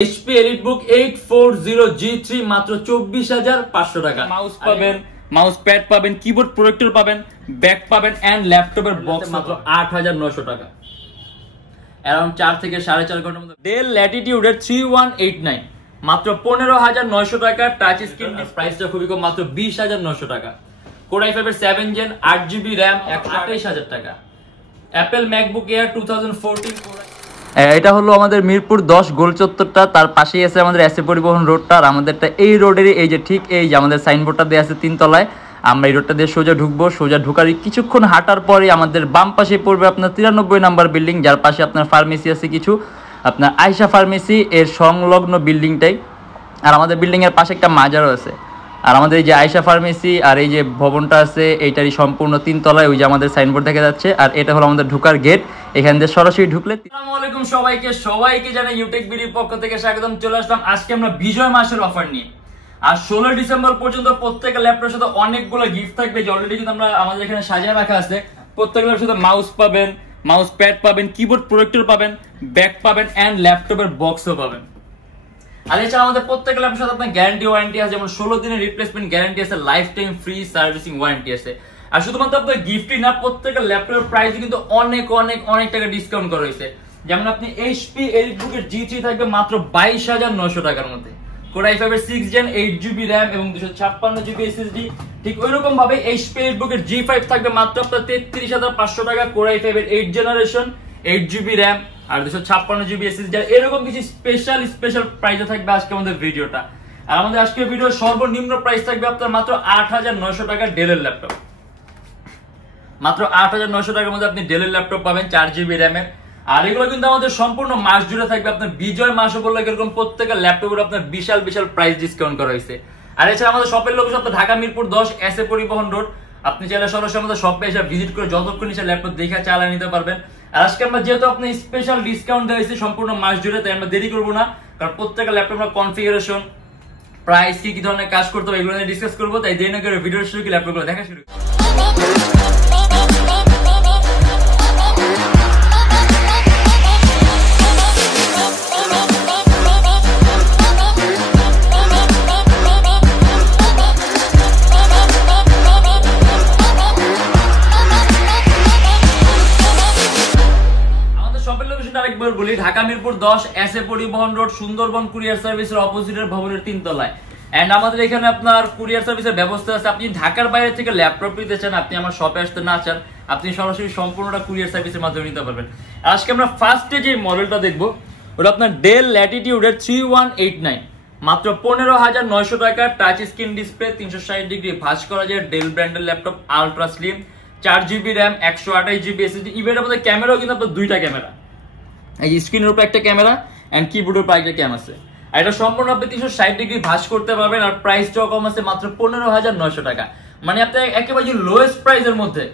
HP EliteBook 840G3 মাত্র 24,500 টাকা। Mouse পাবেন, মাউস প্যাড পাবেন, কিবোর্ড প্রোটেক্টর পাবেন, ব্যাগ পাবেন এন্ড ল্যাপটপের বক্স মাত্র 8,900 টাকা। अराउंड 4 থেকে 4.5 ঘন্টার মধ্যে ডেল ল্যাটিটিউডের 3189 মাত্র 15,900 টাকা। টাচ স্ক্রিন প্রাইসটা খুবই কম, মাত্র 20,900 টাকা। Core i5 এর 7 জেন 8GB RAM 128,000 টাকা। Apple MacBook Air 2014 এটা হলো আমাদের মিরপুর 10 গোল চত্বরটা, তার পাশেই আছে আমাদের এসএ পরিবহন রোডটা। আর আমাদেরটা এই রোডেরই এই যে ঠিক এই যে আমাদের সাইনবোর্ডটা দেওয়া আছে 3 তলায়। আমরা এই রোডটা দিয়ে সোজা ঢুকবো, সোজা ঢুকার কিছুক্ষণ হাঁটার পরে আমাদের বাম পাশে পড়বে আপনার 93 নাম্বার বিল্ডিং, যার পাশে আপনার ফার্মেসি আছে কিছু, আপনার আয়শা ফার্মেসি এর সংলগ্ন বিল্ডিংটাই। আর আমাদের বিল্ডিং এর পাশে একটা মাজারও আছে। আর আমাদের এই যে আয়শা ফার্মেসি আর এই যে ভবনটা আছে এইটারই সম্পূর্ণ 3 তলায় ওই যে আমাদের সাইনবোর্ড দেখা যাচ্ছে। আর এটা হলো আমাদের ঢোকার গেট, এখান দিয়ে সরাসরি ঢুকলে। আসসালামু আলাইকুম সবাইকে জানাই ইউটেকবিডির পক্ষ থেকে স্বাগতম। চলে আসলাম আজকে আমরা বিজয় মাসের অফার নিয়ে। আর 16 ডিসেম্বর পর্যন্ত প্রত্যেকটা ল্যাপটপের সাথে অনেকগুলো গিফট থাকবে, যে অলরেডি কিন্তু আমরা আমাদের এখানে সাজিয়ে রাখা আছে। প্রত্যেকটা ল্যাপটপের সাথে মাউস পাবেন, মাউস প্যাড পাবেন, কিবোর্ড প্রোটেক্টর পাবেন, ব্যাগ পাবেন এন্ড ল্যাপটপের বক্সও পাবেন। আর এছাড়া আমাদের প্রত্যেকটা ল্যাপটপের সাথে আপনার গ্যারান্টি ওয়ারেন্টি আছে, যেমন 16 দিনের রিপ্লেসমেন্ট গ্যারান্টি আছে, life time free servicing warranty আছে। আর শুধুমাত্র আপনার গিফটই না, প্রত্যেকটা ল্যাপটপের প্রাইস কিন্তু অনেক টাকা ডিসকাউন্ট করা হয়েছে। যেমন আপনি HP EliteBook এর G3 থাকবে মাত্র 22,900 টাকার মধ্যে। Core i5 এর 6 জেন 8GB RAM এবং 256GB SSD। ঠিক ওইরকম ভাবে HP EliteBook এর G5 থাকবে মাত্র আপনার 33,500 টাকা। Core i5 এর 8 জেনারেশন 8GB RAM আর 256GB SSD। এরকম কিছু স্পেশাল প্রাইসে থাকবে আজকে আমাদের ভিডিওটা। আর আমাদের আজকের ভিডিওর সর্বনিম্ন প্রাইস থাকবে আপনার মাত্র 8,900 টাকা ডেলের ল্যাপটপ। মাত্র 8,900 টাকার মধ্যে আপনি ডেলের ল্যাপটপ পাবেন 4GB RAM এর। আর এগুলো কিন্তু আমাদের সম্পূর্ণ মাস জুড়ে থাকবে। আপনার বিজয় মাস বললে এরকম প্রত্যেকটা ল্যাপটপের আপনার বিশাল প্রাইস ডিসকাউন্ট করা হয়েছে। আর এছাড়া আমাদের শপের লোকেশন আপনার ঢাকা মিরপুর 10 এসএ পরিবহন রোড। আপনি চাইলে সরাসরি আমাদের শপে এসে ভিজিট করে যতক্ষণ ইচ্ছা ল্যাপটপ দেখে চালিয়ে নিতে পারবেন। আর আজকে আমরা যেহেতু আপনি স্পেশাল ডিসকাউন্ট দিয়েছি সম্পূর্ণ মাস জুড়ে, তাই আমরা দেরি করবো না, কারণ প্রত্যেকটা ল্যাপটপের কনফিগারেশন, প্রাইস, কি ধরনের কাজ করতে হবে এগুলো নিয়ে ডিসকাস করবো। তাই দেরি না করে ভিডিও শুরু করে ল্যাপটপগুলো দেখা শুরু। বলি ঢাকা মিরপুর 10 এসএ পরিবহন রোড, সুন্দরবন কুরিয়ার সার্ভিসের অপোজিটের ভবনের 3 তলায়। এন্ড আমাদের এখানে আপনার কুরিয়ার সার্ভিসের ব্যবস্থা আছে। আপনি ঢাকার বাইরে থেকে ল্যাপটপ নিতে চান, আপনি আমার শপে আসতে না চান, আপনি সরাসরি সম্পূর্ণটা কুরিয়ার সার্ভিসের মাধ্যমে নিতে পারবেন। আজকে আমরা ফার্স্টে যে মডেলটা দেখবো ওটা আপনার ডেল ল্যাটিটিউডের 3189 মাত্র 15,900 টাকা। টাচ স্ক্রিন ডিসপ্লে, 360 ডিগ্রি ভাঁজ করা যায়, ডেল ব্র্যান্ডের laptop, ultra slim, 4GB RAM 128GB SSD। ইভেন্টের মধ্যে ক্যামেরাও কিন্তু আপনার দুইটা ক্যামেরা, এই স্ক্রিনের উপর একটা ক্যামেরা এন্ড কিবোর্ডের উপর একটা ক্যাম আছে। আর এটা সম্পূর্ণ আপনি 360 ডিগ্রি ভাঁজ করতে পারবেন। আর প্রাইসটাও কম আছে, মাত্র 15,900 টাকা। মানে আপনি একেবারে লোয়েস্ট প্রাইসের মধ্যে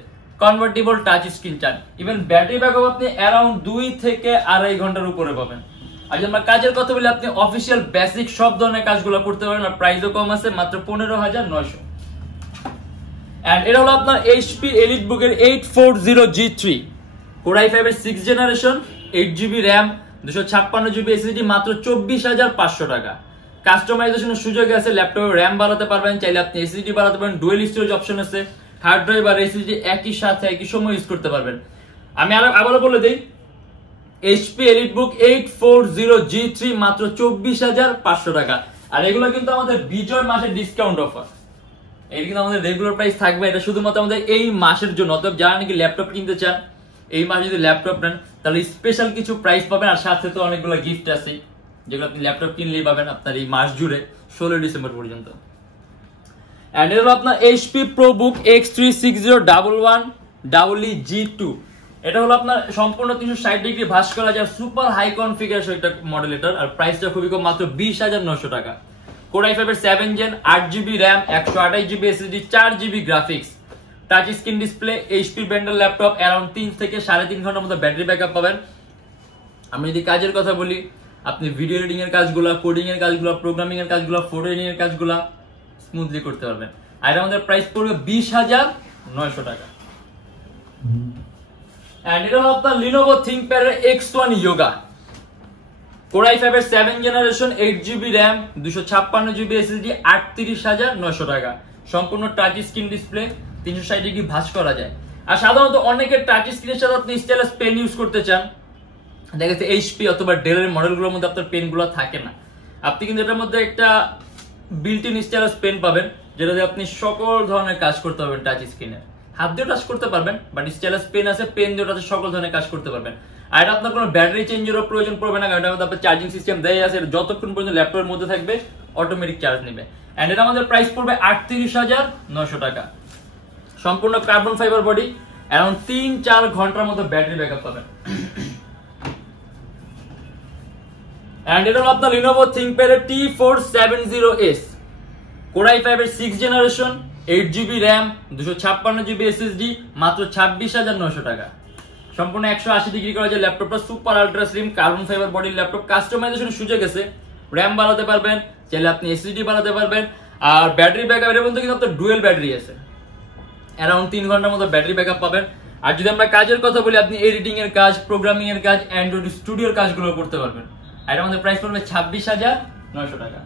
কনভার্টেবল টাচ স্ক্রিন চান। ইভেন ব্যাটারি ব্যাকআপ আপনি অ্যারাউন্ড 2 থেকে 2.5 ঘন্টার উপরে পাবেন। আর যদি আমরা কাজের কথা বলি, আপনি অফিসিয়াল বেসিক সব ধরনের কাজগুলো করতে পারেন। আর প্রাইসও কম আছে, মাত্র 15,900। এন্ড এটা হলো আপনার HP EliteBook এর 840G3 Core i5 এর 6 generation 8GB RAM 256GB SSD মাত্র 24,500 টাকা। কাস্টমাইজেশনের সুযোগ আছে, ল্যাপটপে RAM বাড়াতে পারবেন, চাইলে আপনি SSD বাড়াতে পারবেন, ডুয়াল স্টোরেজ অপশন আছে, হার্ড ড্রাইভ আর SSD একই সাথে একই সময় ইউজ করতে পারবেন। আমি আবারও বলে দেই, HP EliteBook 840G3 মাত্র 24,500 টাকা। আর এগুলো কিন্তু আমাদের বিজয় মাসের ডিসকাউন্ট অফার, এটা কিন্তু আমাদের রেগুলার প্রাইস থাকবে। এটা শুধুমাত্র আমাদের এই মাসের জন্য। অতএব যারা নাকি ল্যাপটপ কিনতে চান, এই মাসে যদি ল্যাপটপ নেন তাহলে স্পেশাল কিছু প্রাইস পাবেন। আর সাথে তো অনেকগুলো গিফট আছে, যেগুলো আপনি ল্যাপটপ কিনলেই পাবেন আপনার এই মাস জুড়ে 16 ডিসেম্বর পর্যন্ত। এন্ড এটা হলো আপনার HP ProBook X36011EE G2। এটা হলো আপনার সম্পূর্ণ 360 ডিগ্রি ভাঁজ করা যায়, সুপার হাই কনফিগারেশন একটা মডেল এটার। আর প্রাইসটা খুবই কম, মাত্র 20,900 টাকা। Core i5 এর 7 gen 8GB RAM 128GB SSD 4GB graphics, touch screen display, HP ব্র্যান্ডের ল্যাপটপ, অ্যারাউন্ড 3 থেকে 3.5 ঘন্টার মতো ব্যাটারি ব্যাকআপ পাবেন। আমি যদি কাজের কথা বলি, আপনি ভিডিও এডিটিং এর কাজগুলো, কোডিং এর কাজগুলো, প্রোগ্রামিং এর কাজগুলো, ফটো এডিটিং এর কাজগুলো স্মুথলি করতে পারবেন। আর আমাদের প্রাইস পড়বে 20,900 টাকা। এন্ড এটা হলো আপনার Lenovo ThinkPad এর X1 Yoga Core i5 এর 7 generation 8GB RAM 256GB SSD 38,900 টাকা। সম্পূর্ণ টাচ স্ক্রিন ডিসপ্লে, 360 ডিগ্রি ভাঁজ করা যায়। আর সাধারণত অনেকের টাচ স্ক্রিনের সাথে আপনি স্টাইলাস পেন ইউজ করতে চান, দেখা যাচ্ছে এইচপি অথবা ডেলের মডেলগুলোর মধ্যে আপনার পেনগুলো থাকে না। আপনি কিন্তু এটার মধ্যে একটা বিল্ট ইন স্টাইলাস পেন পাবেন, যেটা দিয়ে আপনি সকল ধরনের কাজ করতে পারবেন। টাচ স্ক্রিনে হাত দিয়ে টাচ করতে পারবেন, বাট স্টাইলাস পেন আছে, পেন দিয়ে ওটাতে সকল ধরনের কাজ করতে পারবেন। আর এটা আপনার কোনো ব্যাটারি চেঞ্জেরও প্রয়োজন পড়বে না, কারণ এটার মধ্যে আপনার চার্জিং সিস্টেম দেয়া আছে, যতক্ষণ পর্যন্ত ল্যাপটপের মধ্যে থাকবে অটোমেটিক চার্জ নেবে। এন্ড এটা আমাদের প্রাইস পড়বে 38,900 টাকা। সম্পূর্ণ কার্বন ফাইবার বডি, অ্যারাউন্ড 3-4 ঘন্টার মতো ব্যাটারি ব্যাকআপ পাবেন। এন্ড এটা হলো আপনার Lenovo ThinkPad এর T470S, Core i5 এর 6 generation 8GB RAM 256GB SSD, মাত্র 26,900 টাকা। সম্পূর্ণ 180 ডিগ্রি করা যায় ল্যাপটপটা, super ultra slim carbon fibre বডির ল্যাপটপ। কাস্টমাইজেশনের সুযোগ আছে, RAM বাড়াতে পারবেন, চাইলে আপনি SSD বাড়াতে পারবেন। আর ব্যাটারি ব্যাকআপ এর মধ্যে কিন্তু আপনার ডুয়েল ব্যাটারি আছে, অ্যারাউন্ড 3 ঘন্টার মতো ব্যাটারি ব্যাকআপ পাবেন। আর যদি আমরা কাজের কথা বলি, আপনি এডিটিং এর কাজ, প্রোগ্রামিং এর কাজ, অ্যান্ড্রয়েড স্টুডিওর কাজগুলো করতে পারবেন। আর আমাদের প্রাইস পড়বে 26,900 টাকা।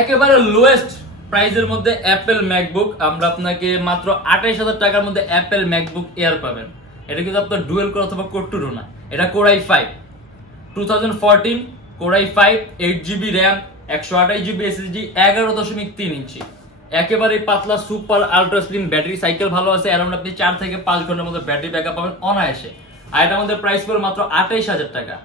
একেবারে লোয়েস্ট প্রাইসের মধ্যে অ্যাপেল ম্যাকবুক, আমরা আপনাকে মাত্র 28,000 টাকার মধ্যে অ্যাপেল ম্যাকবুক এয়ার পাবেন। এটা কিন্তু আপনার ডুয়েল কোর অথবা কোর 2 না, এটা Core i5 2014, Core i5 8GB RAM 128GB SSD 11.3 ইঞ্চি, একেবারে পাতলা super ultra slim battery, cycle ভালো আছে, অ্যারাউন্ড আপনি 4 থেকে 5 ঘন্টার মতো ব্যাটারি ব্যাকআপ পাবেন অনায়াসে। আর এটা আমাদের প্রাইস পড়বে মাত্র 28,000 টাকা।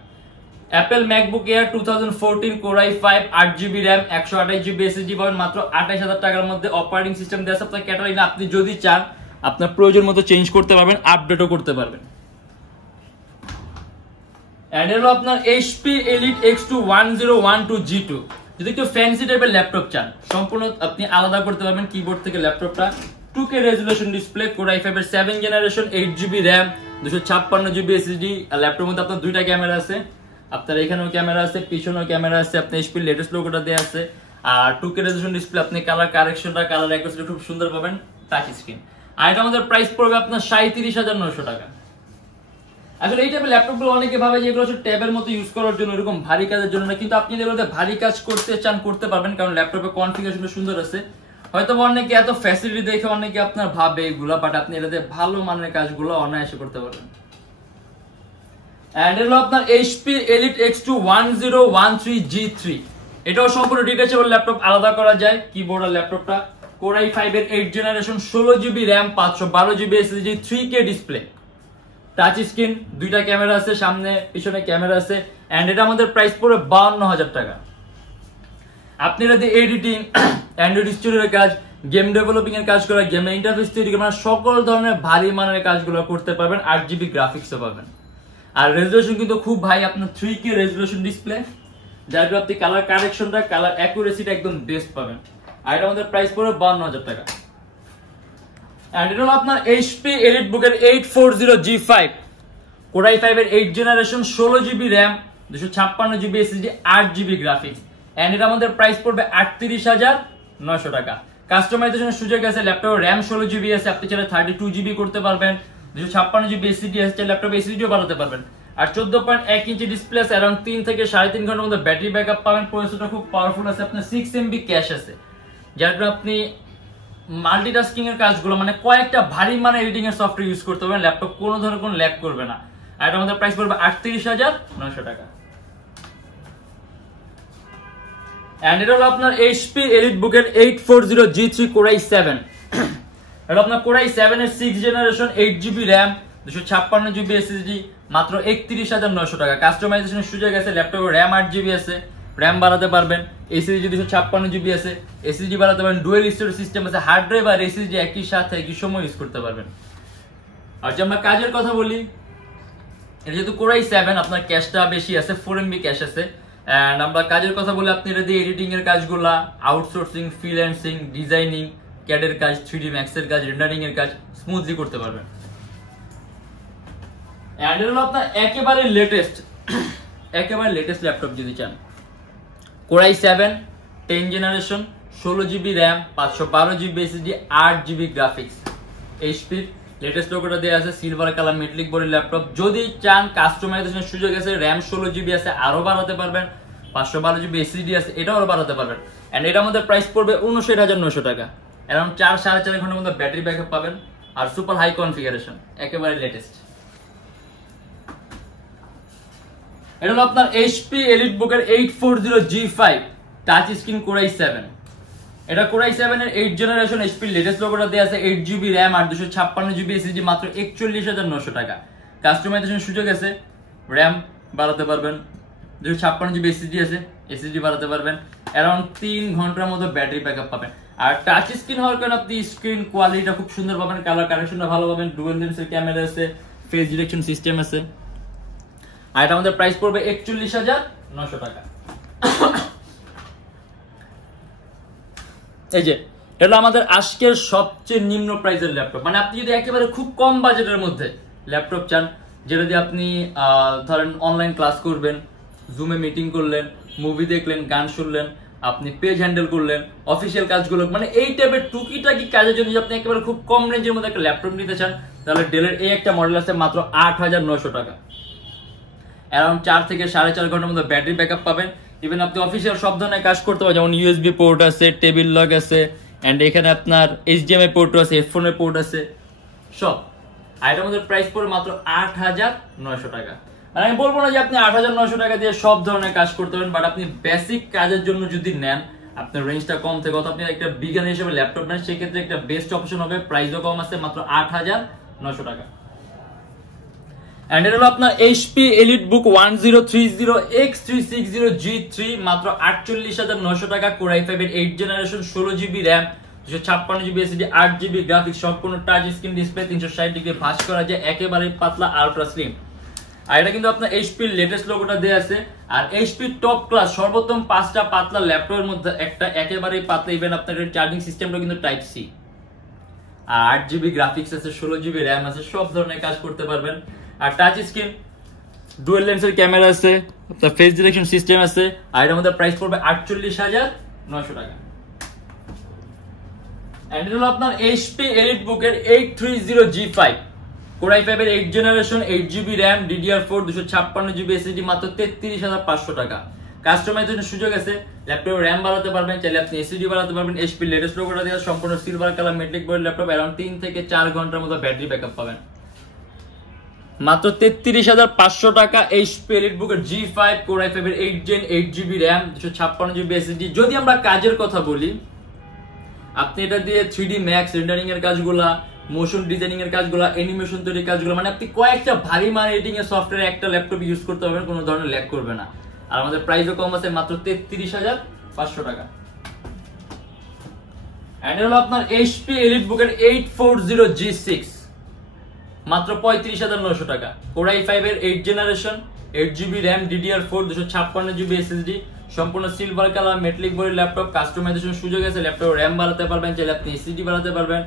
Apple MacBook air 2014, Core i5 8GB RAM 128GB SSD পাবেন মাত্র 28,000 টাকার মধ্যে। অপারেটিং সিস্টেম দেওয়া আছে আপনার ক্যাটারিনা, আপনি যদি চান আপনার প্রয়োজন মতো চেঞ্জ করতে পারবেন, আপডেটও করতে পারবেন। এন্ড এর আপনার HP Elite X2 1012G2, যদি একটু ফ্যান্সি টাইপের ল্যাপটপ চান, সম্পূর্ণ আপনি আলাদা করতে পারবেন কিবোর্ড থেকে ল্যাপটপটা। 2K resolution display, Core i5 এর 7 generation 8GB RAM 256GB SSD। আর ল্যাপটপের মধ্যে আপনার দুইটা ক্যামেরা আছে, আপনার এখানেও ক্যামেরা আছে, পিছনেও ক্যামেরা আছে, আপনার HP লেটেস্ট লোগোটা দেয়া আছে। আর 2K রেজোলিউশন ডিসপ্লে, আপনি কালার কারেকশনটা, কালার অ্যাকুরেসিটি খুব সুন্দর পাবেন, টাচ স্ক্রিন। আর এটা আমাদের প্রাইস পড়বে আপনার 37,900 টাকা। আসলে এই টাইপের ল্যাপটপগুলো অনেকে ভাবে যে এগুলো হচ্ছে ট্যাবের মতো ইউজ করার জন্য, এরকম ভারী কাজের জন্য না, কিন্তু আপনি এগুলোতে ভারী কাজ করতে চান করতে পারবেন, কারণ ল্যাপটপের কনফিগারেশনটা সুন্দর আছে। হয়তো অনেকে এত ফ্যাসিলিটি দেখে অনেকে আপনার ভাবে এগুলা, বাট আপনি এটাতে ভালো মানের কাজগুলো অনায়াসে করতে পারবেন। এন্ড হলো আপনার HP Elite X2 1013G3, এটাও সম্পূর্ণ ডিটাচেবল ল্যাপটপ, আলাদা করা যায় কিবোর্ড আর ল্যাপটপটা। Core i5 এর 8 generation 16GB RAM 512GB SSD 3K display, touch screen, দুইটা ক্যামেরা আছে, সামনে পিছনে ক্যামেরা আছে। এন্ড এটা আমাদের প্রাইস পড়বে 52,000 টাকা। আপনি যদি এডিটিং, অ্যান্ড্রয়েড স্টুডিওর কাজ, গেম ডেভেলপিং এর কাজ করা, গেমের ইন্টারফেস তৈরি করা, সকল ধরনের ভারী মানের কাজগুলো করতে পারবেন। 8GB গ্রাফিক্সও পাবেন। আর রেজোলিউশন কিন্তু খুব ভাই, আপনার 3K রেজোলিউশন ডিসপ্লে, যার জন্য আপনি কালার কারেকশনটা, কালার অ্যাকুরেসিটা একদম বেস্ট পাবেন। আর এটা আমাদের প্রাইস পড়বে 52,000 টাকা। এন্ড এটা হলো আপনার HP EliteBook এর 840G5, Core i5 এর 8 generation 16GB RAM 256GB SSD 8GB graphics. And এটা আমাদের প্রাইস পড়বে 38,900 টাকা। কাস্টমাইজেশনের সুযোগ আছে, ল্যাপটপে RAM 16GB আছে, আপনি চাইলে 32GB করতে পারবেন, 256GB SSD আছে, ল্যাপটপে SSDও বাড়াতে পারবেন। আর 14.1 ইঞ্চি ডিসপ্লে আছে, অ্যারাউন্ড 3 থেকে 3.5 ঘন্টার মধ্যে ব্যাটারি ব্যাকআপ পাবেন। প্রসেসরটা খুব পাওয়ারফুল আছে, আপনার 6MB ক্যাশ আছে, যার জন্য আপনি মাল্টিটাস্কিং এর কাজগুলো, মানে কয়েকটা ভারী মানের এডিটিং এর সফটওয়্যার ইউজ করতে পারবেন, ল্যাপটপ কোনো ধরনের কোনো ল্যাগ করবে না। আর এটা আমাদের প্রাইস পড়বে 38,900 টাকা। এন্ড এটা হলো আপনার HP EliteBook এর 840G3 Core i7, এটা আপনার Core i7 এর 6 generation 8GB RAM 256GB SSD, মাত্র 31,900 টাকা। কাস্টমাইজেশনের সুযোগ আছে, ল্যাপটপে RAM 8GB আছে, RAM বাড়াতে পারবেন, SSD 256GB আছে, SSD বাড়াতে পারবেন, ডুয়েল স্টোরেজ সিস্টেম আছে, হার্ড ড্রাইভ আর SSD একই সাথে একই সময় ইউজ করতে পারবেন। আর যে আমরা কাজের কথা বলি, এটা যেহেতু Core i7, আপনার ক্যাশটা বেশি আছে, 4MB ক্যাশ আছে। এন্ড আমরা কাজের কথা বলি, আপনি এটা দিয়ে এডিটিং এর কাজগুলা, আউটসোর্সিং, ফ্রিল্যান্সিং, ডিজাইনিং, CAD এর কাজ, 3D Max এর কাজ, রেন্ডারিং এর কাজ স্মুথলি করতে পারবেন। এন্ড এটা হলো আপনার একেবারে লেটেস্ট ল্যাপটপ যদি চান, Core i7 10 generation 16GB RAM 512GB SSD 8GB graphics, HP latest লোগোটা দেওয়া আছে, সিলভার কালার মেটালিক বডির ল্যাপটপ। যদি চান কাস্টমাইজেশনের সুযোগ আছে, র্যাম 16 জিবি আছে, আরো বাড়াতে পারবেন, 512 জিবি এসএসডি আছে, এটাও আরো বাড়াতে পারবেন। এন্ড এটার মধ্যে প্রাইস পড়বে 59,900 টাকা। অ্যারাউন্ড 4-4.5 ঘন্টার মধ্যে ব্যাটারি ব্যাকআপ পাবেন, আর সুপার হাই কনফিগারেশন, একেবারে লেটেস্ট। এটা হলো আপনার এইচপি এলিটবুক এর 840G5 touch screen core i7। এটা কোর i7 এর 8 জেনারেশন এইচপি লেটেস্ট লোগোটা দেয়া আছে, 8 জিবি র‍্যাম আর 256 জিবি এসএসডি, মাত্র 41,900 টাকা। কাস্টমাইজেশন সুযোগ আছে, র‍্যাম বাড়াতে পারবেন, 256 জিবি এসএসডি আছে, এসএসডি বাড়াতে পারবেন, অ্যারাউন্ড 3 ঘন্টার মতো ব্যাটারি ব্যাকআপ পাবেন। আর টাচ স্ক্রিন হওয়ার কারণে আপনি স্ক্রিন কোয়ালিটিটা খুব সুন্দর পাবেন, কালার কারেকশনটা ভালো পাবেন, ডুয়াল লেন্সের ক্যামেরা আছে, ফেস ডিটেকশন সিস্টেম আছে। আর এটা আমাদের প্রাইস পড়বে 41,900 টাকা। এই যে এটা আমাদের আজকের সবচেয়ে নিম্ন প্রাইসের ল্যাপটপ। মানে আপনি যদি একেবারে খুব কম বাজেটের মধ্যে ল্যাপটপ চান, যেটা দিয়ে আপনি ধরেন অনলাইন ক্লাস করবেন, জুমে মিটিং করলেন, মুভি দেখলেন, গান শুনলেন, আপনি পেজ হ্যান্ডেল করলেন, অফিসিয়াল কাজগুলো, মানে এই টাইপের টুকিটাকি কাজের জন্য আপনি একেবারে খুব কম রেঞ্জের মধ্যে একটা ল্যাপটপ নিতে চান, তাহলে ডেলের এই একটা মডেল আছে মাত্র 8,900 টাকা। অ্যারাউন্ড 4 থেকে 4.5 ঘন্টার মধ্যে ব্যাটারি ব্যাকআপ পাবেন। ইভেন আপনি অফিসিয়াল সব ধরনের কাজ করতে পারবেন, যেমন ইউএসবি পোর্ট আছে, টেবিল লক আছে, এন্ড এখানে আপনার এইচডিএমআই পোর্ট আছে, হেডফোনের পোর্ট আছে, সব। আর এটার মধ্যে প্রাইস পড়ে মাত্র 8,900 টাকা। মানে আমি বলবো না যে আপনি 8,900 টাকা দিয়ে সব ধরনের কাজ করতে পারেন, বাট আপনি বেসিক কাজের জন্য যদি নেন, আপনার রেঞ্জটা কম থেকে, অথবা আপনি একটা বিজ্ঞানী হিসেবে ল্যাপটপ নেন, সেক্ষেত্রে একটা বেস্ট অপশন হবে, প্রাইসও কম আছে, মাত্র 8,900 টাকা। এন্ড এটা হলো আপনার এইচপি এলিটবুক 1030X360G3, মাত্র 48,900 টাকা। কোর i5 এর 8 generation, 16 GB RAM, 256 GB SSD, 8 GB graphics, সম্পূর্ণ টাচ স্ক্রিন ডিসপ্লে, 360 ডিগ্রি ভাঁজ করা যায়, একেবারে পাতলা আলট্রা স্লিম। আর এটা কিন্তু আপনার এইচপি লেটেস্ট লোগোটা দেয়া আছে। আর এইচপি টপ ক্লাস সর্বোত্তম 5টা পাতলা ল্যাপটপের মধ্যে একটা, একেবারেই পাতলা। ইভেন আপনার চার্জিং সিস্টেমটা কিন্তু টাইপ সি, আর 8 জিবি গ্রাফিক্স আছে, 16 জিবি র‍্যাম আছে, সব ধরনের কাজ করতে পারবেন। আর টাচ স্ক্রিন, ডুয়াল লেন্সের ক্যামেরা আছে, আপনার ফেস ডিটেকশন সিস্টেম আছে। আর এর মধ্যে প্রাইস পড়বে 48,900 টাকা। এন্ড এটা হলো আপনার এইচপি এলিটবুক এর 830G5 কোর i5 এর 8 generation, 8 GB RAM, DDR4, 256 GB SSD, মাত্র 33,500 টাকা। কাস্টমাইজেশনের সুযোগ আছে, ল্যাপটপের র‍্যাম বাড়াতে পারবেন, চাইলে আপনি এসএসডি বাড়াতে পারবেন। এইচপি লেটেস্ট লোগোটা দেওয়া, সম্পূর্ণ সিলভার কালার মেটালিক বডির ল্যাপটপ, অ্যারাউন্ড 3 থেকে 4 ঘন্টার মতো ব্যাটারি ব্যাকআপ পাবেন, মাত্র 33,500 টাকা। এইচপি এলিটবুক এর G5 কোর i5 এর 8 gen, 8 GB RAM, 256 GB SSD. যদি আমরা কাজের কথা বলি, আপনি এটা দিয়ে 3D ম্যাক্স রেন্ডারিং এর কাজগুলা, মোশন ডিজাইনিং এর কাজগুলা, অ্যানিমেশন তৈরির কাজগুলো, মানে আপনি কয়েকটা ভারী মান এডিটিং এর সফটওয়্যার একটা ল্যাপটপ ইউজ করতে পারবেন, কোনো ধরনের ল্যাগ করবে না। আর আমাদের প্রাইসও কম আছে, মাত্র 33,500 টাকা। এন্ড হলো আপনার এইচপি এলিটবুক এর 840G6, মাত্র 35,900 টাকা। কোর i5 এর 8 generation, 8 GB RAM, DDR4, 256 GB SSD, সম্পূর্ণ সিলভার কালার মেটালিক বডির ল্যাপটপ। কাস্টমাইজেশন সুযোগ আছে, ল্যাপটপের র‍্যাম বাড়াতে পারবেন, চাইলে আপনি এসএসডি বাড়াতে পারবেন।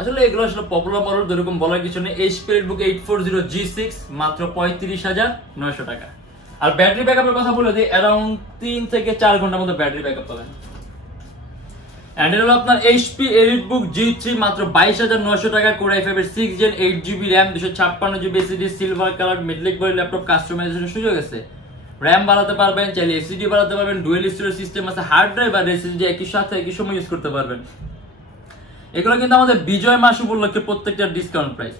আসলে এগুলো আসলে পপুলার মডেল, এরকম বলার কিছু নেই। এইচপি এলিটবুক 840G6, মাত্র 35,900 টাকা। আর ব্যাটারি ব্যাকআপের কথা বলে দিই, অ্যারাউন্ড 3 থেকে 4 ঘন্টার মধ্যে ব্যাটারি ব্যাকআপ পাবেন। এন্ড এটা হলো আপনার এইচপি এলিটবুক G3, মাত্র 22,900 টাকা। কোর i5 এর 6 gen, 8 GB RAM, 256 GB SSD, silver colour metallic বডির ল্যাপটপ। কাস্টমাইজেশনের সুযোগ আছে, র‍্যাম বাড়াতে পারবেন, চাইলে এসএসডি বাড়াতে পারবেন, ডুয়াল স্টোরেজ সিস্টেম আছে, হার্ড ড্রাইভ আর এসএসডি একই সাথে একই সময় ইউজ করতে পারবেন। এগুলো কিন্তু আমাদের বিজয় মাস উপলক্ষে প্রত্যেকটা ডিসকাউন্ট প্রাইস।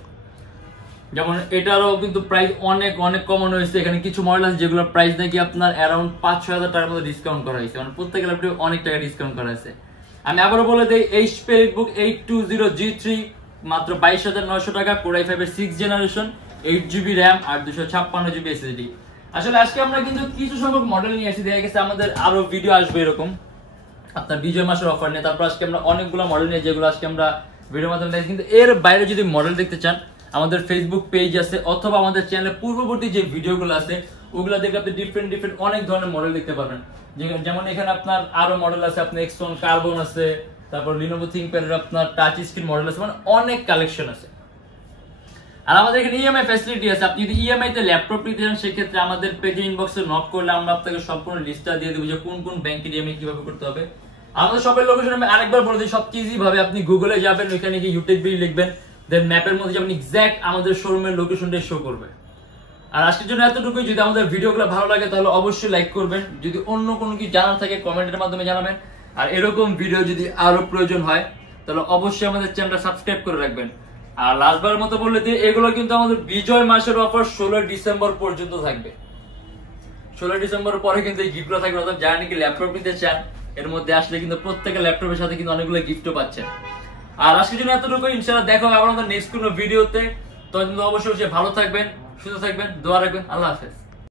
যেমন এটারও কিন্তু প্রাইস অনেক অনেক কমানো হয়েছে। এখানে কিছু মডেল আছে যেগুলোর প্রাইস নাকি আপনার অ্যারাউন্ড 5-6 হাজার টাকার মধ্যে ডিসকাউন্ট করা হয়েছে, মানে প্রত্যেক ল্যাপটপে অনেক টাকা ডিসকাউন্ট করা হয়েছে। আমি আবারও বলে দিই, এইচপি এলিটবুক 820G3, মাত্র 22,900 টাকা। কোর i5 এর 6 জেনারেশন, 8 জিবি র‍্যাম আর 256 জিবি এসএসডি। আসলে আজকে আমরা কিন্তু কিছু সংখ্যক মডেল নিয়ে আসি, দেখা গেছে আমাদের আরো ভিডিও আসবে এরকম আপনার বিজয় মাসের অফার নিয়ে। তারপর আজকে আমরা অনেকগুলো মডেল নিয়ে, যেগুলো আজকে আমরা ভিডিওর মাধ্যমে দেখি। কিন্তু এর বাইরে যদি মডেল দেখতে চান, আমাদের ফেসবুক পেজ আছে, অথবা আমাদের চ্যানেলে পূর্ববর্তী যে ভিডিওগুলো আছে, ওগুলো দেখে আপনি ডিফারেন্ট অনেক ধরনের মডেল দেখতে পারবেন। যেমন এখানে আপনার আরো মডেল আছে, আপনার এক্সটন কার্বন আছে, তারপর লিনোভো থিংকপ্যাড এর আপনার টাচ স্ক্রিন মডেল আছে, মানে অনেক কালেকশন আছে। আর আমাদের এখানে ইএমআই ফ্যাসিলিটি আছে। আপনি যদি ইএমআই তে ল্যাপটপ নিতে চান, সেক্ষেত্রে আমাদের পেজে ইনবক্সে নক করলে আমরা আপনাকে সম্পূর্ণ লিস্টটা দিয়ে দেবো যে কোন কোন ব্যাংকের ইএমআই কিভাবে করতে হবে। আমাদের শপের লোকেশন আমি আরেকবার বলে দিই, সবচেয়ে ইজি ভাবে আপনি গুগলে যাবেন, ওইখানে গিয়ে ইউটেকবিডি লিখবেন, দেন ম্যাপের মধ্যে যেমন এক্সাক্ট আমাদের শোরুমের লোকেশনটা শো করবে। আর আজকের জন্য এতটুকুই। যদি আমাদের ভিডিওগুলো ভালো লাগে তাহলে অবশ্যই লাইক করবেন, যদি অন্য কোনো কিছু জানার থাকে কমেন্টের মাধ্যমে জানাবেন, আর এরকম ভিডিও যদি আরো প্রয়োজন হয় তাহলে অবশ্যই আমাদের চ্যানেলটা সাবস্ক্রাইব করে রাখবেন। আর লাস্টবারের মতো বললে যে এগুলো কিন্তু আমাদের বিজয় মাসের অফার 16 ডিসেম্বর পর্যন্ত থাকবে। 16 ডিসেম্বর পরে কিন্তু এই গিফটগুলো থাকবে। অর্থাৎ যারা নাকি ল্যাপটপ নিতে চান এর মধ্যে আসলে কিন্তু প্রত্যেকের ল্যাপটপের সাথে কিন্তু অনেকগুলো গিফটও পাচ্ছেন। আর আজকের জন্য এতটুকু। ইনশাআল্লাহ দেখা হবে আমাদের নেক্সট কোনো ভিডিওতে। তখন কিন্তু অবশ্যই ভালো থাকবেন, সুস্থ থাকবেন, দোয়া রাখবেন। আল্লাহ হাফেজ।